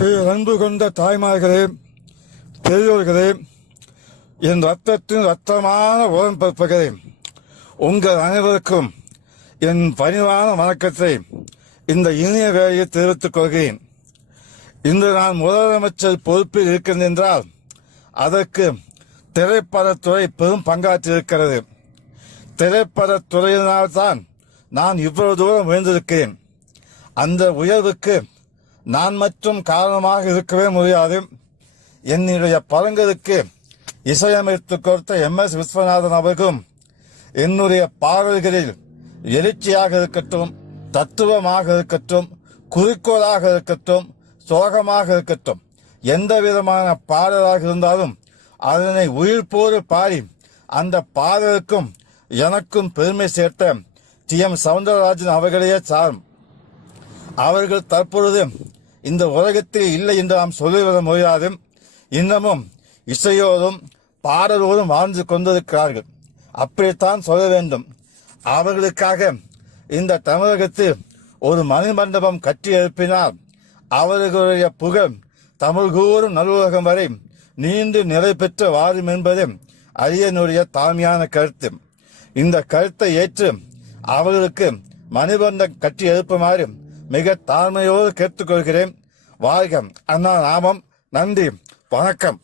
அன்பு கொண்ட தாய்மார்களே, பெரியோர்களே, என் ரத்தத்தின் ரத்தமான உடன்பிறப்புகளே, உங்கள் அனைவருக்கும் என் பணிவான வணக்கத்தை இந்த இனிய வேலையை தெரிவித்துக் கொள்கிறேன். இன்று நான் முதலமைச்சர் பொறுப்பில் இருக்கின்றேன் என்றால் அதற்கு திரைப்படத்துறை பெரும் பங்காற்றியிருக்கிறது. திரைப்படத்துறையினால்தான் நான் இவ்வளவு தூரம் உயர்ந்திருக்கிறேன். அந்த உயர்வுக்கு நான் மட்டும் காரணமாக இருக்கவே முடியாது. என்னுடைய படங்களுக்கு இசையமைத்துக் கொடுத்த MS விஸ்வநாதன் அவர்களும் என்னுடைய பாடல்களில் எழுச்சியாக இருக்கட்டும், தத்துவமாக இருக்கட்டும், குறிக்கோளாக இருக்கட்டும், சோகமாக இருக்கட்டும், எந்த விதமான பாடலாக இருந்தாலும் அதனை உயிர்ப்போடு பாடி அந்த பாடலுக்கும் எனக்கும் பெருமை சேர்த்த TM சவுந்தரராஜன் அவர்களையே சாரும். அவர்கள் தற்பொழுது இந்த உலகத்தில் இல்லை என்று நாம் சொல்லிவிட முடியாது. இன்னமும் இசையோடும் பாடலோடும் வாழ்ந்து கொண்டிருக்கிறார்கள். அப்படித்தான் சொல்ல வேண்டும். அவர்களுக்காக இந்த தமிழகத்தில் ஒரு மணிமண்டபம் கட்டி எழுப்பினால் அவர்களுடைய புகழ் தமிழ் கூறும் நல்லுலகம் வரை நீண்டு நிலை பெற்று வாழும் என்பது அரியனுடைய தாழ்மையான கருத்து. இந்த கருத்தை ஏற்று அவர்களுக்கு மணிமண்டபம் கட்டி எழுப்புமாறு மிக தாழ்மையோடு கேட்டுக்கொள்கிறேன். வாழ்க அண்ணா நாமம். நன்றி, வணக்கம்.